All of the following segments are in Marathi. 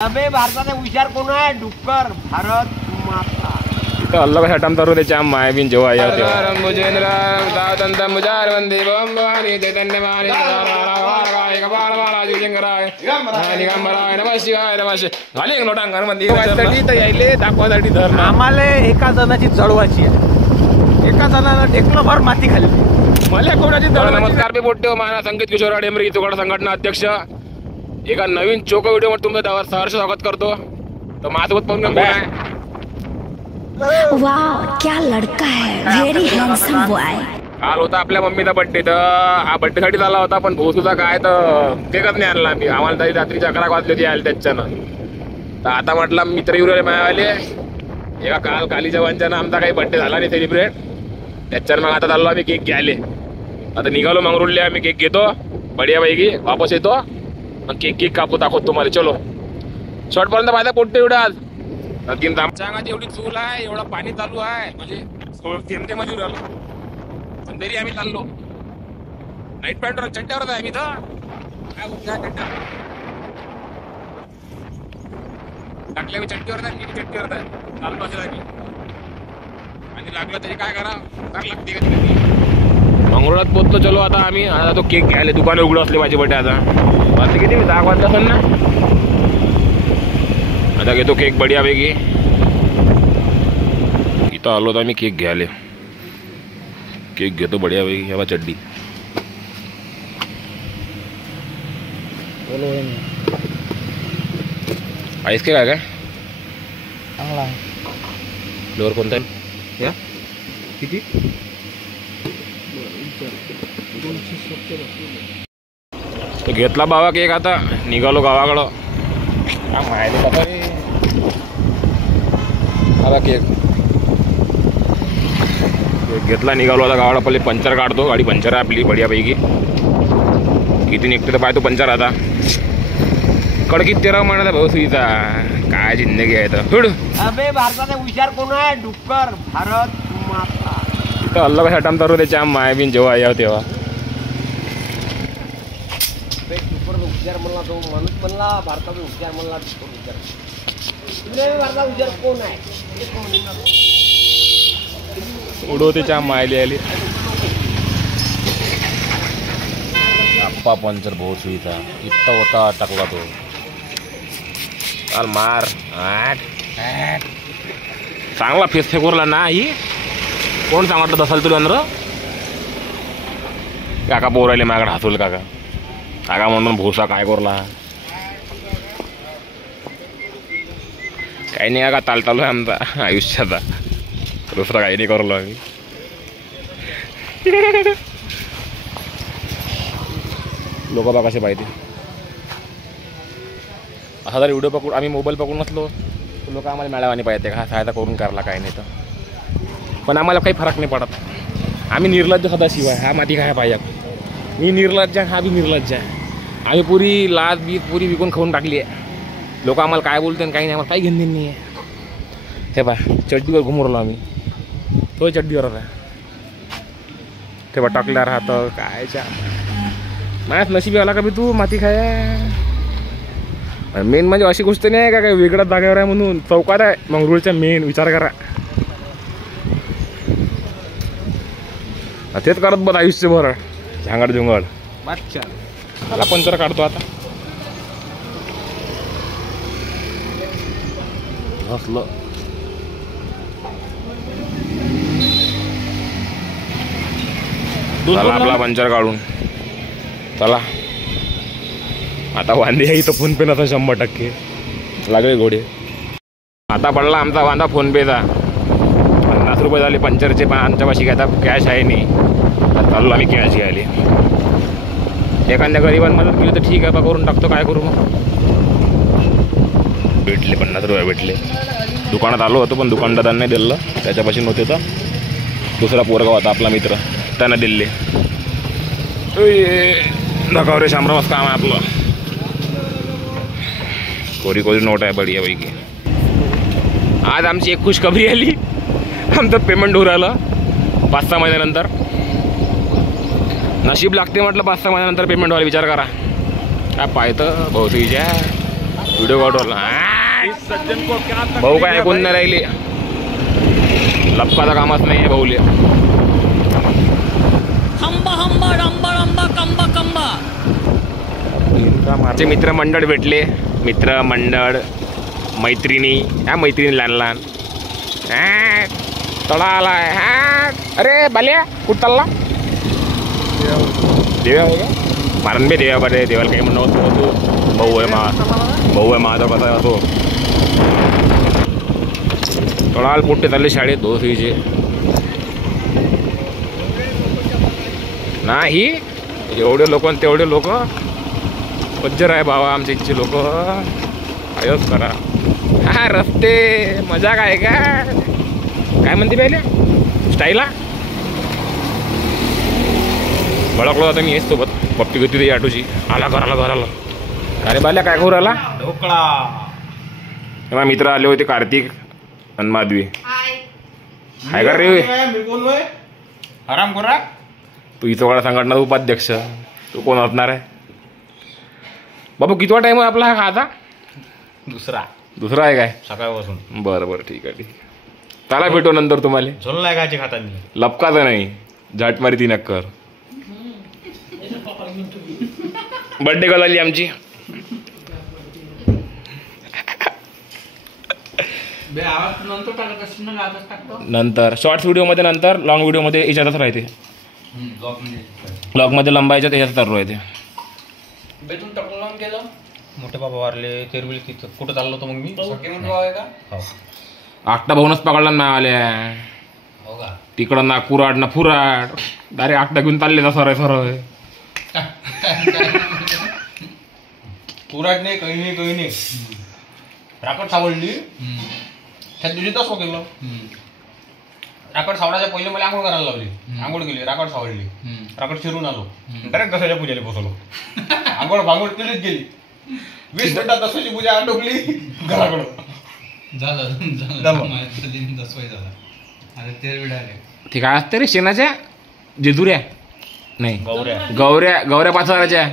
अबे भारताचा विचार कोण आहे? डुक्कर भारत माता. इथं अल्लाह कशा टाइम तर त्याच्या मायबीन जेव्हा या दाखवासाठी धरण आम्हाला एका जणाची जळवाची आहे. एका जणाला ढेकलं भर माती खाली. मला कोणाची नमस्कार मी बोलतो महाराज संकेत किशोर आडेमरी तुकडा संघटना अध्यक्ष. एका नवीन चोको व्हिडिओ मध्ये तुमचं सहर्ष स्वागत करतो. तर माझ्यासोबत पण वाव क्या लड़का है, व्हेरी हँडसम बॉय. काल होता आपल्या मम्मीचा बर्थडे. तर हा बर्थडे साठी झाला होता पण भोसूचा काय तर केकच नाही आणला मी. आम्हाला तरी रात्रीचे 11 वाजले होते यायला त्याच्यानं. तर आता म्हटलं मित्र येऊ मिळाले एका कालीच्या वंचानं आमचा काही बर्थडे झाला नाही सेलिब्रेट. त्याच्यानं मग आता चाललो आम्ही केक घ्यायले. आता निघालो मंगरुळले आम्ही केक घेतो बढियापैकी वापस येतो मग केक कापू दाखवतो तुम्हाला. चलो शॉर्टपर्यंत फायदा पोटते एवढं आज. आमच्या अंगाची एवढी चूल आहे एवढा पाणी चालू आहे म्हणजे थेंबतेमध्ये राहिलो पण तरी आम्ही चाललो. नाईट पॅन्टवर चट्ट्यावरच आहे मी तर टाकल्या मी चट्टीवर आहे मी चट्टीवर आहे चाललो असेल आम्ही आणि लागलं तरी काय करा तर लागते का मंगळूरात पोचतो. चलो आता आम्ही आता तो केक घ्यायला दुकान उघडं असले माझे बड्डे आता वाजले किती 10 वाजता असेल ना. आता घेतो केक बढियापैकी. इथं आलो तर आम्ही केक घ्यायला. केक घेतो बढियापैकी. ह्या चड्डी आईस केक आहे काय चांगला आहे. फ्लेवर कोणता आहे या किती? तो घेतला बाबा केक. आता निघालो गावाकडं. माहिती कसा रे आता केक घेतला निघालो. आता गावाला पहिले पंचर काढतो. गाडी पंचर आहे आपली बढियापैकी. किती निघते तर पाहतो पंचर. आता कडकीत 13 महिन्याचा भाऊ सुईचा काय जिंदगी आहे तर थोड. अबे भारताचा विचार कोण आहे? डुक्कर भारत माता. इथं अल्लाह कशा टाइम तर त्याच्या मायबीन जेव्हा या तेव्हा विचार म्हणला तो माणूस म्हणला भारताचा विचार म्हणला विचार. भारताचा विचार कोण आहे? उडवतेच्या मायली आली आप्पा पंचर बहुत सुईचा इतका होता टाकला तो काल मार चांगला फेस फेकूरला ना. ही कोण सांगितलं तसाल तुला अंदर काका पोरायले माझ्याकडे हसवलं काका काका म्हणून भोसा काय करला काही नाही काका. चालू आहे आमचा आयुष्याचा दुसरा काही नाही करलो आम्ही. लोक बा कसे पाहिजे असा जर व्हिडिओ पकडून आम्ही मोबाईल पकडून नसलो तर लोक आम्हाला मिळावानी पाहिजे का सहायता करून करला काही नाही तर. पण आम्हाला काही फरक नाही पडत. आम्ही निर्लज्ज सदाशिवाय हा माती काय पाहिजे. मी निर्लज्ज आहे हा बी निर्लज्ज आहे. आम्ही पुरी लाज बीज पुरी विकून खाऊन टाकली आहे. लोक आम्हाला काय बोलते काही नाही आम्हाला काही घेणं नाही आहे. हे बा चड्डीवर घुमरलो आम्ही तो चड्डीवर आहे ते बा टाकल्या राहतं कायच्या माझ्याच नशिबी आला का बी तू माती खाया. मेन म्हणजे अशी गोष्ट नाही आहे का काय वेगळ्या जागेवर आहे म्हणून चौकात आहे मंगरुळच्या मेन विचार करा. तेच करत बघ आयुष्यभर झांगड झुंगड. मला पंचर काढतो आता हसलं चला आपला पंचर काढून चला. आता वांदे आहे इथं फोन पे नसा 100% लागले घोडे. आता पडला आमचा वांदा फोन पेचा 50 रुपये झाले पंचरचे. पण आमच्यापाशी काय आता कॅश आहे नाही. चाललो आम्ही कॅश घ्यायला. एखाद्या गरीबांना मदत केली तर ठीक आहे बा करून टाकतो काय करू मग. भेटले 50 रुपये भेटले. दुकानात आलो होतो पण दुकानदारांनी नाही दिलं त्याच्यापाशी नव्हते तर दुसरा पोरगा होता आपला मित्र त्यांना दिले. दाखव रे शामरावच काम आहे आपलं. कोरी कोरी नोट आहे बढियापैकी. आज आमची एक खुशखबरी आली. आमचं पेमेंट होऊ राहिलं 5-6 महिन्यानंतर. नशीब लागते म्हटलं 5-6 महिन्यानंतर पेमेंट व्हायला. विचार करा काय पाहतं बहुतेच्या व्हिडिओ काढून भाऊ काय ऐकून नाही राहिली. लपकाचा कामच नाही आहे भाऊले. माझे मित्रमंडळ भेटले. मित्रमंडळ मैत्रिणी ह्या मैत्रिणी लहान लहान तळा आलाय. अरे बाल्या कुठं चालला. देव्या आहे का मारण बे देव्या बरे. देवाला काही म्हणत होतो. भाऊ आहे माझा कसा आहे तो. तळाल पोट्टे चालले शाळेत दोघीचे नाही. एवढे लोक तेवढे लोक पज्जर आहे बाबा आमच्या इथचे लोक. आयोच करा. हा रस्ते मजा काय का काय म्हणते पहिले स्टाईला बळकलो आता मी हेच सोबत. पप्पी गती ती ऑटोची. आला घराला अरे बाल्या काय करू राहिला. ढोकळा. तेव्हा मित्र आले होते कार्तिक आणि माधवी. हाय का रे. मी बोललोय आराम करा. तू इथं संघटना उपाध्यक्ष. तू कोण असणार आहे बाबू. कितवा टाइम आहे आपला हा आता. दुसरा आहे काय सकाळपासून. बरं ठीक आहे त्याला भेटो नंतर तुम्हाला. झोल नाही खायचे खाता मी. लपकाचं नाही झाट मारी ती नक्कर. बर्थडे गर्ल आली आमची. नंतर शॉर्ट्स व्हिडिओमध्ये नंतर लॉंग व्हिडिओमध्ये याच्यातच राहते. ब्लॉगमध्ये लंबायच्या त्याच्यात चालू राहते. मोठे बाबा वारले तेरविळी तिथं कुठं चाललो होतो मग मी. आठटा भाऊनच पकडला ना आल्या तिकडं ना कुराड ना फुराड. डायरेक्ट आठटा घेऊन चालले सरळ कुराड नाही काही नाही. राकड सावडली त्या दिवशी तसं केलं. राकड सावडाच्या पहिले मला आंघोळ करायला लावली. आंघोळ केली राकड सावडली. राकड शिरून आलो डायरेक्ट दसाच्या पूजेला बसवलो. आंघोळ भांगोळ केलीच गेली. 20 मिनिटात दसवीची पूजा आटोपली घराकडं ते काय असते रे शेणाच्या जेजुऱ्या नाही गौऱ्या 5,000च्या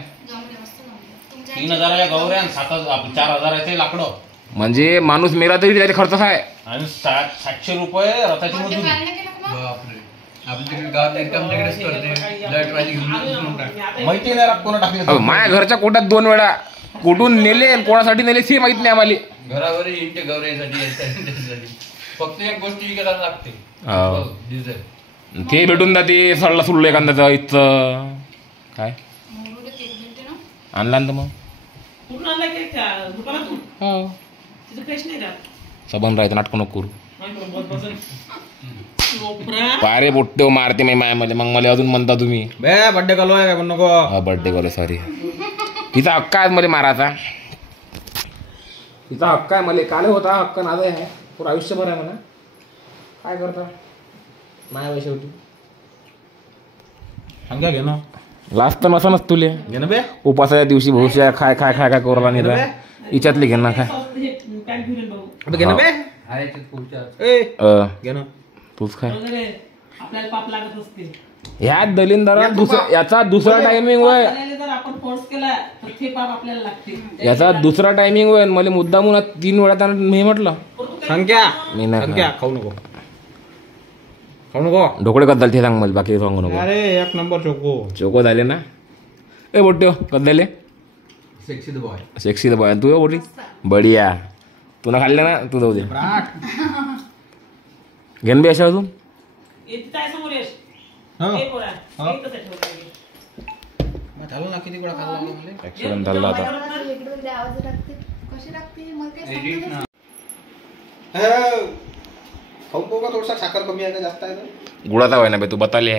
3,000च्या गौऱ्या 4,000चे लाकडं. म्हणजे माणूस मेला तरी त्याचे खर्च आहे. आणि 700 रुपये रथाची मजुरी. माहिती नाही रात कोणा टाकले. माझ्या घरच्या कोटात 2 वेळा कुठून नेले कोणासाठी नेले ते माहित नाही आम्हाला. घरावर इंटे गौऱ्यासाठी फक्त एक गोष्ट विकायला लागते ते भेटून जाते. सडला सुडलं एखाद्याचं इथं काय आणला ना मग सबन राहायचं नाटक नको करू. पारे बोट्टे मारते मी मायामध्ये. मग मला अजून म्हणता तुम्ही बर्थडे कलो आहे पण नको. हा बर्थडे कॉल सॉरी. तिचा हक्क आहे मला मारायचा. तिचा हक्क आहे मला. काल होता हक्क नाद आहे पूर्ण आयुष्यभर आहे म्हणा. काय करता माया वय शेवटी. सांगा घे ना लास्ट तर नसनच तुले घे ना बे. उपासाच्या दिवशी भविष्य काय कोरला नाही हिच्यातली घे ना काय घे ना बे. घे ना तूच काय ह्या दलिंदरा याचा दुसरा टायमिंग वय. याचा दुसरा टायमिंग वय. मला मुद्दा म्हणून 3 वेळा त्यानं मी म्हटलं संख्या मी नाही खाऊ नको ढोकळे कद झाले ते सांग मला. बाकी सांगू नको. अरे 1 नंबर चोको झाले ना. ए बोट्यो कद झाले. सेक्सी बॉय तू बोटी बढिया. तू ना खाल्ले ना तू जाऊ दे. घेन बी अशा अजून ऍक्सिडेंट झाला आता. थोडासा साखर कमी आहे का जास्त आहे. गुळाचा वय ना बे तू बताले.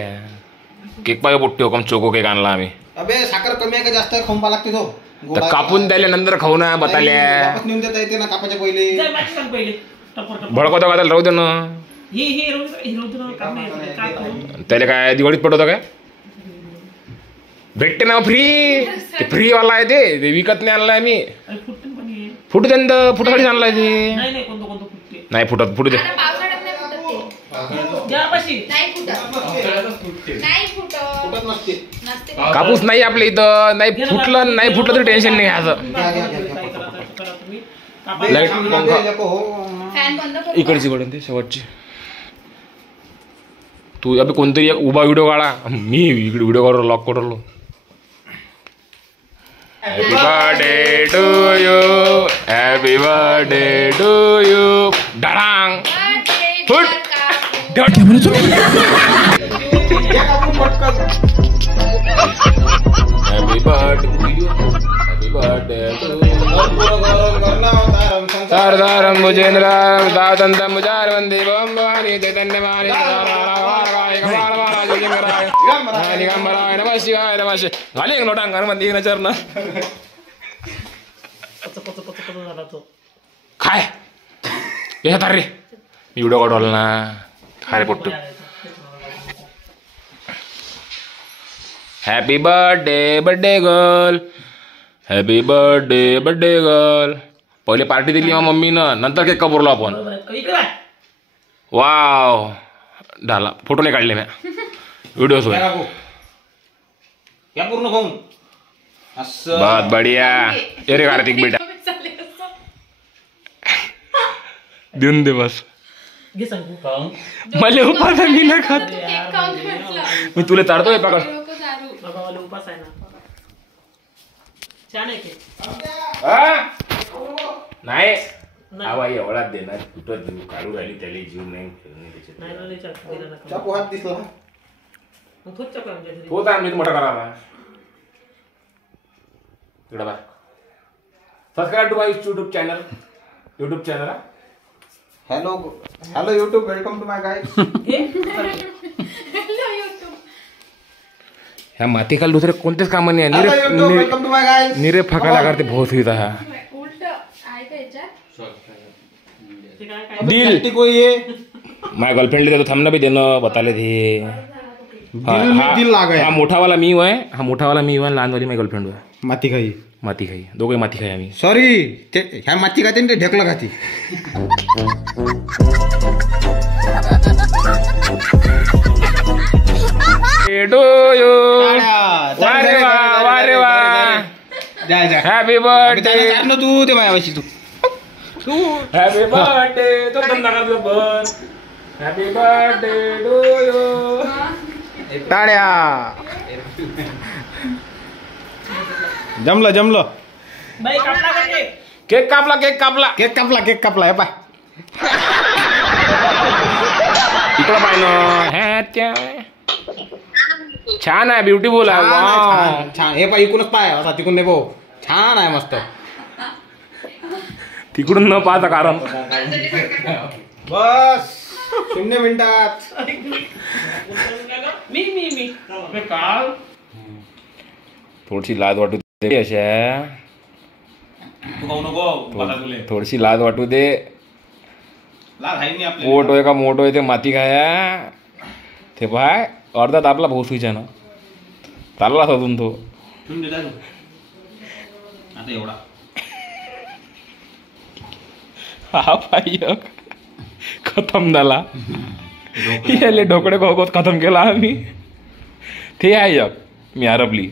केक पाहिजे बोट्टी हो कम चोको केक आणला आम्ही. अबे साखर कमी आहे का जास्त आहे खोंपा लागते तो. तर कापून द्यायला नंतर खाऊ ना बताल्या. नेऊन देता येते ना कापाच्या पहिले. भडकवता का राहू दे ना. त्याला काय दिवाळीत पटवतं काय भेटते ना फ्री. ते फ्री वाला आहे ते विकत नाही आणलाय मी. फुटू दे फुटासाठी आणलाय ते. नाही फुटत फुटू दे. कापूस नाही आपल्या इथं. नाही फुटलं तरी टेन्शन नाही घ्यायचं. लाईट पंखा फॅन बंद करू. इकडची कडून ते शेवटची. तू अबे कोणतरी एक उभा व्हिडिओ काढा. मी इकडे व्हिडिओ काढू लॉक करू. Happy birthday to you, happy birthday to you. डडांग फुट. हॅपी बर्थडे, हॅपी बर्थडे सरदारम भुजेंद्र दादंतम मुजार वंदे बंबानी चैतन्यमानी निगंबराय नमः शिवाय नमः शिवाय. घाली नोटांगण मंदी नजर ना काय हे तार रे. मी व्हिडिओ काढवला ना. काय रे पोट्टू. Happy birthday birthday girl, happy birthday birthday girl. पहिले पार्टी दिली मग मम्मीनं, नंतर केक कापरलो आपण. वाव झाला. फोटो नाही काढले म्या. व्हिडिओ सोय या पूर्ण खाऊन बहुत बढ़िया. ये रे कार्तिक बेटा देऊन दे बस. मला उपास मी नाही खात. केक खाऊन घेतला. मी तुला चालतोय पकड. नको दारू. उपास आहे ना. छान आहे केक. नाही आवा एवढा देणार कुठं देऊ. काढू राहिली त्याला जीव नाही त्याच्यात. नाही ना, लई चालतं, दिलं नका. चाकू हात दिसला. मग तोच चाकू आमच्या घरी. होता आम्ही मोठा करा. इकडे बा. Subscribe to my YouTube channel. YouTube channel. Hello hello YouTube, welcome to my guys. ह्या माती काल दुसरे कोणतेच काम नाही. Welcome to my guys. निरे फकायला करते बहुत सुविधा. हा उलट आहे का याच्यात? ते काय काय दिल कोई है माय गर्लफ्रेंड देतो. थांबना भी देणं बताले थे. दिल में दिल लाग गया. हा मोठावाला मी आहे. हा मोठावाला मी आहे. लहानवाली माझी गर्लफ्रेंड आहे. माती खाई. माती खाई. दोघे माती खाई आम्ही. सॉरी ते ह्या माती खाते आणि ते ढेकलं खाती. हॅपी बर्थडे तू ते मायावाशी तू हॅपी बर्थडे. तो धंदा करतो पण. Happy birthday to you. टाळ्या. जमलं जमलं. बाई कापला का केक? केक कापला केक कापला. केक कापला केक कापला. हे पाय इकडं पाय ना. छान आहे. ब्युटिफुल आहे. छान छान. हे पाय इकूनच पाय असा तिकून नाही भाऊ. छान आहे मस्त. तिकडून न पाहता कारण बस 0 मिनिटात. मी काल थोडीशी लाज वाटू दे. अशा तू खाऊ नको. थोडीशी लाज वाटू दे. लाज आहे नाही आपल्या. पोट होय का मोठ होय ते माती खाया. ते पाय अर्धात आपला भोसूच्या ना चाललाच अजून तो. आता एवढा हा पाय खतम झाला. याले ढोकळे खोकत खतम केला आम्ही. ते आहे एक मी हरपली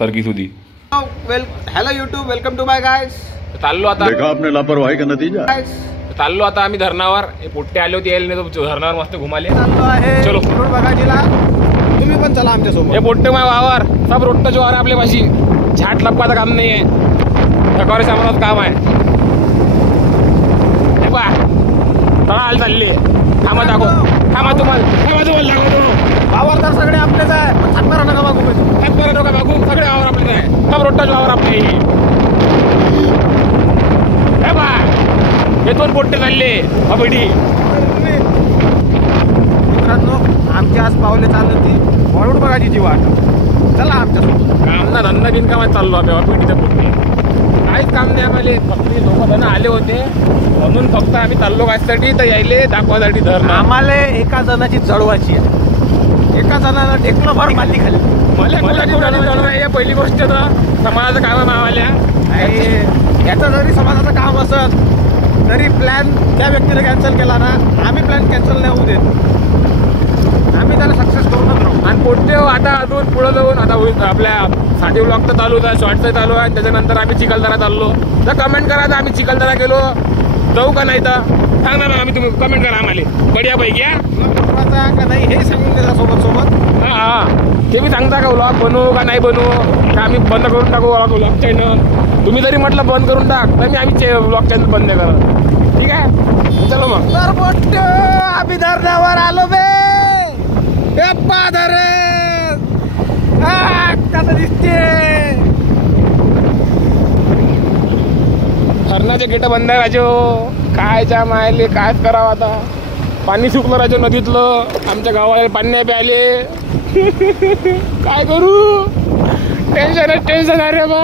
तरकी सुधी. Hello YouTube, welcome to my guys. चाललो आता. देखा आपने लापरवाही का नतीजा. चाललो आता आम्ही धरणावर. हे पोट्टे आले होते यायला नाही तो धरणावर मस्त घुमाले. चाललो आहे चलो. शिरूर बघाजीला. तुम्ही पण चला आमच्या सोबत. हे पोट्टे माय वावर सब रोट्टाचे वावर आपल्या पाशी. झाट लपवायचं काम नाही आहे. टकावरी सामानाचं काम आहे. हे पहा तळाला चालले. थांबा दाखव. थांबा तुम्हाला दाखवतो. वावर तर सगळे आपलेच आहे. हातमारा नका मागू. हातमारा नका मागू. सगळे वावर आपले आहे. सब रोट्टाचे वावर आपले. हे पहा हे 2 पोट्टे चालले. कबड्डी. मित्रांनो आमची आज पावले चालली होती वळूड बघायची वाट. चला आमच्यासोबत. कामना धंदा बिनकामात चाललो आम्ही पिढीच्या पोट्टी. काहीच काम नाही आम्हाला. फक्त लोक जण आले होते म्हणून फक्त आम्ही चाललो कशासाठी तर यायले दाखवासाठी धरणं. आम्हाला एका जणाची जळवायची आहे. एका जणानं ढेकलं भर माती खाली. मला पहिली गोष्ट तर समाजाचं काम आहे मावाल्या. याचं जरी समाजाचं काम असत तरी प्लॅन त्या व्यक्तीने कॅन्सल केला ना. आम्ही प्लॅन कॅन्सल नाही होऊ देत. आम्ही त्याला सक्सेस करूनच राहू. आणि पोटते आता अजून पुढं जाऊन आता आपल्या साधी ब्लॉग तर चालू होता, शॉर्टचं चालू आहे. त्याच्यानंतर आम्ही चिखलदरा चाललो. तर कमेंट करा तर आम्ही चिखलदरा गेलो जाऊ का नाही तर सांगा ना. आम्ही तुम्ही कमेंट करा आम्हाला बढिया पैकी का नाही हे सांगून द्या सोबत. हां ते मी सांगता का व्लॉग बनवू का नाही बनवू का आम्ही बंद करून टाकू व्लॉग चॅनल. तुम्ही जरी म्हटलं बंद करून टाक तर मी आम्ही व्लॉग चॅनल बंद नाही करत. ठीक आहे चलो मग. तर मोठं आम्ही धरणावर आलो बे. कसं दिसते धरणाचे गेट बंद आहे राजो. कायच्या मायले कायच करावं आता. पाणी सुकलं राजो नदीतलं. आमच्या गावाला पाणी नाही प्यायले. काय करू टेन्शन अरे बा.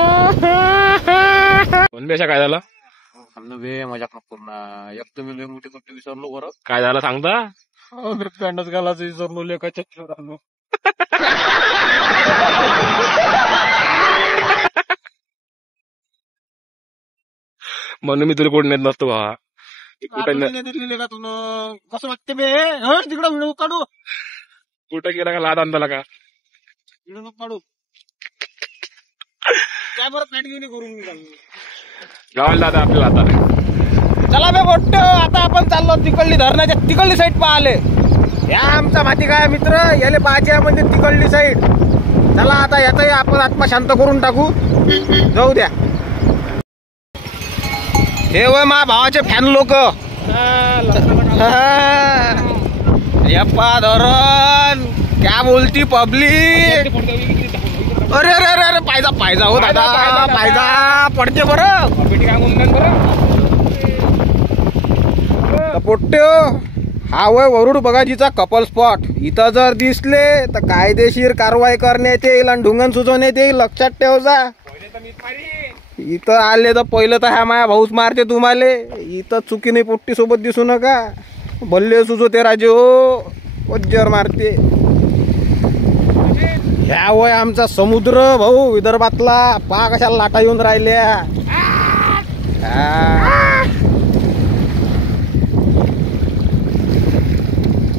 बेशा काय झालं मजाक नको ना. एक तर मी मोठी गोष्ट विसरलो बरं. काय झालं सांगता. पॅन्टच घालायचं विसरलो लेखाच्या चक्करानं. म्हणून मी तुला कोण नेत नसतो बा. कसं वाटते बे तिकडं व्हिडिओ काढू. कुठं गेला का लाद आणला का व्हिडिओ काढू काय बरं पॅन्ट घेऊन करून गावाला दादा आपल्याला आता. चला बे मोठं आता आपण चाललो तिकडली धरणाच्या तिकडली साईड पाहिले. या आमचा माती काय मित्र याले पाहायचे म्हणजे तिकडली साईड. चला आता याचाही आपण आत्मा शांत करून टाकू. जाऊ द्या. हे वय मा भावाचे फॅन लोक. यप्पा धरण क्या बोलती पब्लिक. अरे अरे अरे अरे पायजा हो दादा पायजा पडते बरं. पोट्ट्यो हा वय वरुड बघाजीचा कपल स्पॉट. इथं जर दिसले तर कायदेशीर कारवाई करण्यात येईल आणि ढुंगण सुचवण्यात येईल. लक्षात ठेवजा. इथं आले तर पहिलं तर ह्या माया भाऊच मारते तुम्हाला. इथं चुकीने पोट्टी सोबत दिसू नका. भल्ले सुचवते राजे हो. वज्जर मारते. ह्या वय आमचा समुद्र भाऊ विदर्भातला. पहा कशा लाटा येऊन राहिल्या.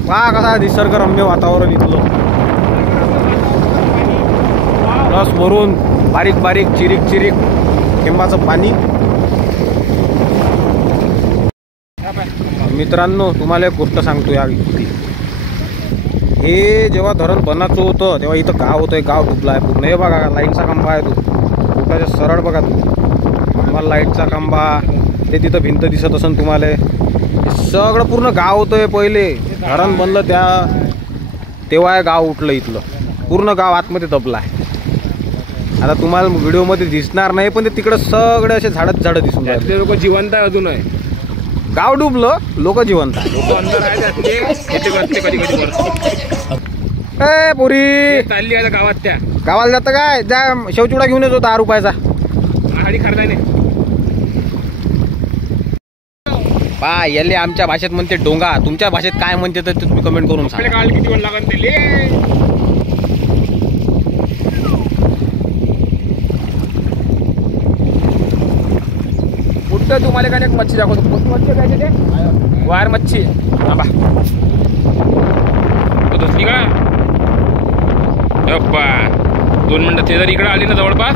पहा कसा निसर्गरम्य वातावरण इथलं. रस भरून बारीक बारीक चिरीक चिरीक थेंबाचं पाणी. मित्रांनो तुम्हाला एक गोष्ट सांगतो. या हे जेव्हा धरण बनायचं होतं तेव्हा इथं गाव होतं. गाव डुबला आहे पूर्ण. हे बघा लाईटचा खांबा आहे तो. कुठाच्या सरळ बघा तो तुम्हाला लाईटचा खांबा. ते तिथं भिंत दिसत असेल तुम्हाला. सगळं पूर्ण गाव होतं पहिले. धरण बनलं तेव्हा गाव उठलं इथलं. पूर्ण गाव आतमध्ये दबलं आहे. आता तुम्हाला व्हिडिओमध्ये दिसणार नाही पण ते तिकडं सगळे असे झाडं दिसून राहिले. लोक जिवंत आहे अजून आहे. गाव डुबलं लोक जिवंत आहे. लोक अंदर आहे कधी ए पुरी चालली आहे गावात. त्या गावाला जातं काय. जा शेवचिवडा घेऊन येतो 10 रुपयाचा. आहाडी खरं नाही. पा याले आमच्या भाषेत म्हणते डोंगा. तुमच्या भाषेत काय म्हणते तर तुम्ही कमेंट करून सांगा. काल किती वेळ लागन त्याले. कुठं तुम्हाला काय एक मच्छी दाखवतो. मच्छी काय ते वायर मच्छी. थांबा तो दुसरी का अप्पा 2 मिनिटं ते जर इकडे आली ना जवळपास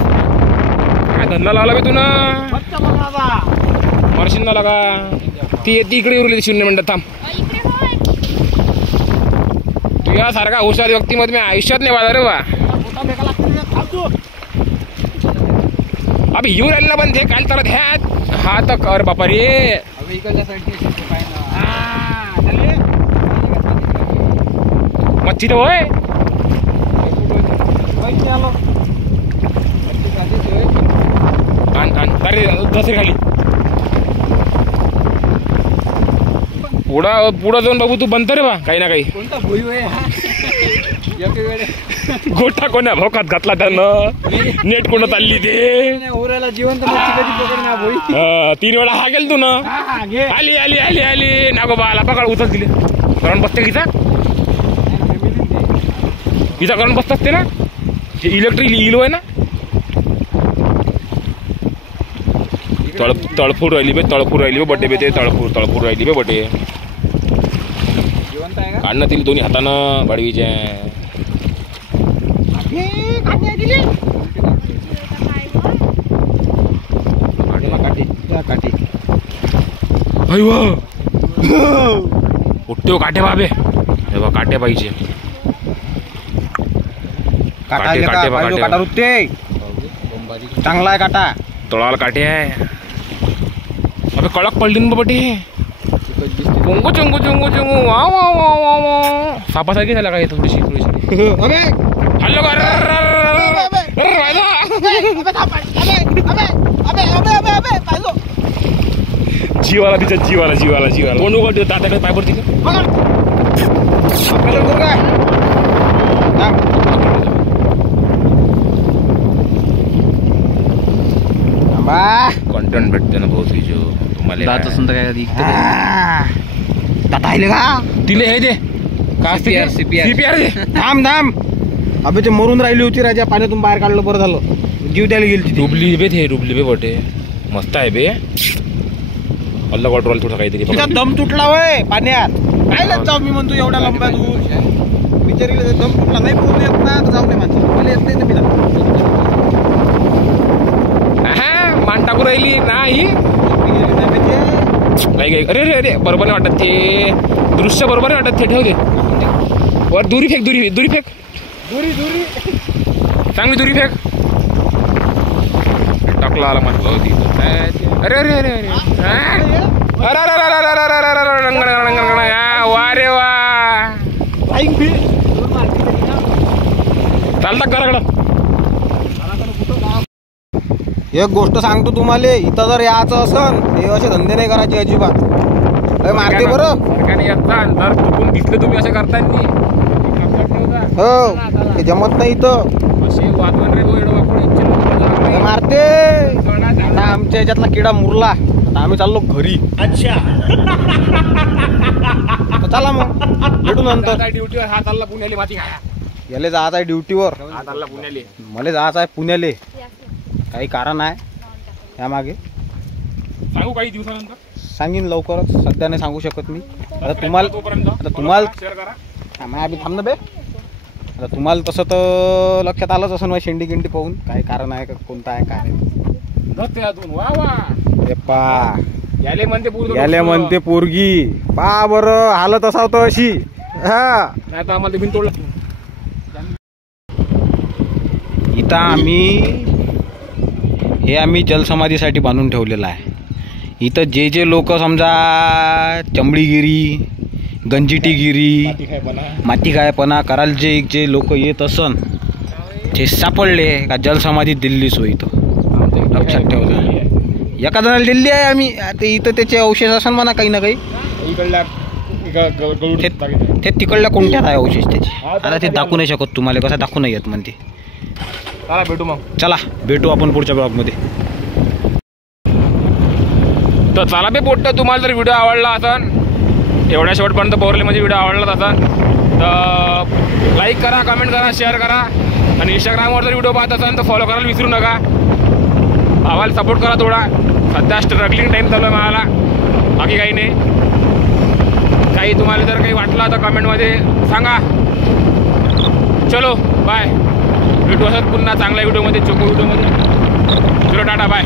काय धंदा लावला बे तू ना. मरशील ना लागा. ती येते इकडे उरली 0 मिनिटात. थांब तू यासारखा हुशार व्यक्तीमध्ये मी आयुष्यात नाही वाजा रे वा. अभि येऊ राहिला पण ते काल त्याला ध्यात. हा तर कर बापा रे. मच्छी तर होय. अरे दसरे खाली पुढं जाऊन बाबू तू बनत रे बा काही ना काही. गोठा कोण्या भोकात घातला त्यानं. नेट कोण चालली ते जिवंत 3 वेळा हा गेल तू ना. आली आली आली आली नागो बाला पकड उचल दिले. करण बसते हिचा करण बसत असते ना. इलेक्ट्रिक इलो आहे ना. तळफूड राहिली बे. तळफूड राहिली बे बड्डे बे. ते तळफूड राहिली बे बड्डे. काढणं तिला दोन्ही हातानं बाडवीचे. काठी उठतो काटे बाबे हे बघ काटे पाहिजे काटा रुते चांगला आहे काटा तळाला काटे आहे अबे कळक पडली ना बटे चुंगू चुंगू चुंगू चुंगू वा वा वा वा वा सापासारखी झाला काय थोडीशी हल्लो जीवाला तिच्या जीवाला कोण उघड तात्याकडे पाय पडते कंटेंट भेटते ना भाऊ तुझ्यो तुम्हाला दात असून तर काय दात आहे का तिले हे दे का CPR दे थांब अबे ते मरून राहिली होती राजा पाण्यातून बाहेर काढलं बरं झालं जीव द्यायला गेली डुबली बे बटे मस्त आहे बे अल्ला वॉटरवाल थोडं काहीतरी तिचा दम तुटला होय पाण्यात काय जाऊ मी म्हणतो एवढा लंबा दूर बिचारीला दम तुटला नाही पूर्ण येत ना तर जाऊ नये माणसं मला येत नाही ना मी मान टाकू राहिली नाही काही अरे बरोबर नाही वाटत ते दृश्य बरोबर नाही वाटत ते ठेव दे वर दुरी फेक चांगली दुरी फेक टाकला आला म्हटलं अरे वा रे वा चालता कराकडं एक गोष्ट सांगतो तुम्हाला इथं जर यायचं असन हे असे धंदे नाही करायचे अजिबात मारते बरं जर चुकून दिसले तुम्ही असे करताना हो हे जमत नाही इथं असे वागवण रे मारते आता आमच्या याच्यातला किडा मुरला आता आम्ही चाललो घरी अच्छा चला मग भेटू नंतर ड्युटीवर हा चालला पुण्याले माती खाया याले जायचं आहे ड्युटीवर हा चालला पुण्याले मला जायचं आहे पुण्याले काही कारण आहे यामागे सांगू काही दिवसानंतर सांगीन लवकरच सध्या नाही सांगू शकत मी आता तुम्हाला शेअर करा आम्ही थांब ना बे आता तुम्हाला तसं तर लक्षात आलंच असं ना शेंडी गिंडी पाहून काय कारण आहे का कोणतं आहे काय वा वा पा याले म्हणते पोरगी पा बरं हालत असावं तर अशी हा आता आम्हाला बिन तोडलं इथं आम्ही जलसमाधीसाठी बांधून ठेवलेलं आहे इथं जे लोक समजा चमडीगिरी गंजिटीगिरी माती खायपणा करायला जे लोक येत असन ते सापडले का जलसमाधीत दिल्ली सोय इथं लक्षात ठेवलं एका जणाला दिल्ली आहे आम्ही आता इथं त्याचे अवशेष असन म्हणा काही ना काही ते तिकडल्या कोणत्यात आहे अवशेष त्याचे आता ते दाखवू नाही शकत तुम्हाला कसं दाखवू नाही येत म्हणते चला भेटू आपण पुढच्या ब्लॉगमध्ये तर चला बे पोट्ट तुम्हाला जर व्हिडिओ आवडला असन एवढ्या शेवटपर्यंत पोरले म्हणजे व्हिडिओ आवडलाच असन तर लाईक करा कमेंट करा शेअर करा आणि इंस्टाग्रामवर जर व्हिडिओ पाहत असाल तर फॉलो करायला विसरू नका आम्हाला सपोर्ट करा थोडा सध्या स्ट्रगलिंग टाईम चालू आहे मला बाकी काही नाही काही तुम्हाला जर काही वाटलं तर कमेंटमध्ये सांगा चलो बाय भेटू असत पुन्हा चांगल्या व्हिडिओमध्ये चोको व्हिडिओमध्ये चलो टाटा बाय